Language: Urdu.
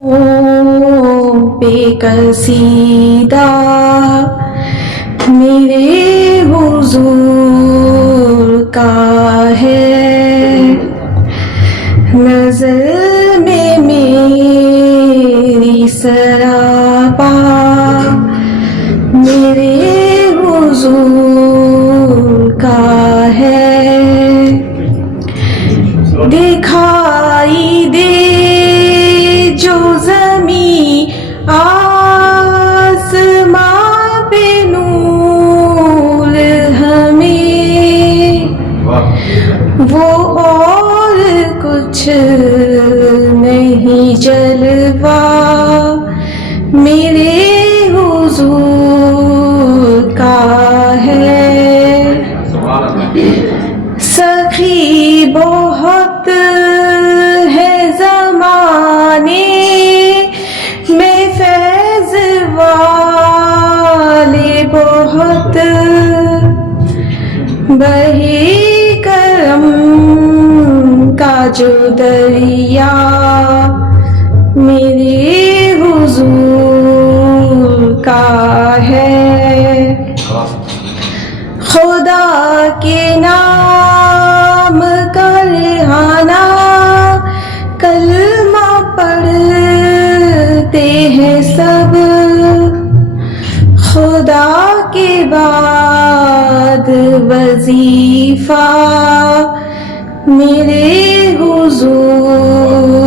پہ قصیدہ میرے حضور کا ہے، نظر میں میری سراپا میرے حضور کا ہے، دکھائی دے جو زمین آسماں پہ نور ہمیں، وہ اور کچھ نہیں جلوہ میرے حضور کا ہے، سخی بہت ہے زمانے میں فیض والے بہت، بہی کرم کا جو دریا میرے حضور کا ہے، خدا کے نام کا ریحانہ کلمہ پڑھتے ہیں سب، خدا کے بعد وظیفہ میرے حضور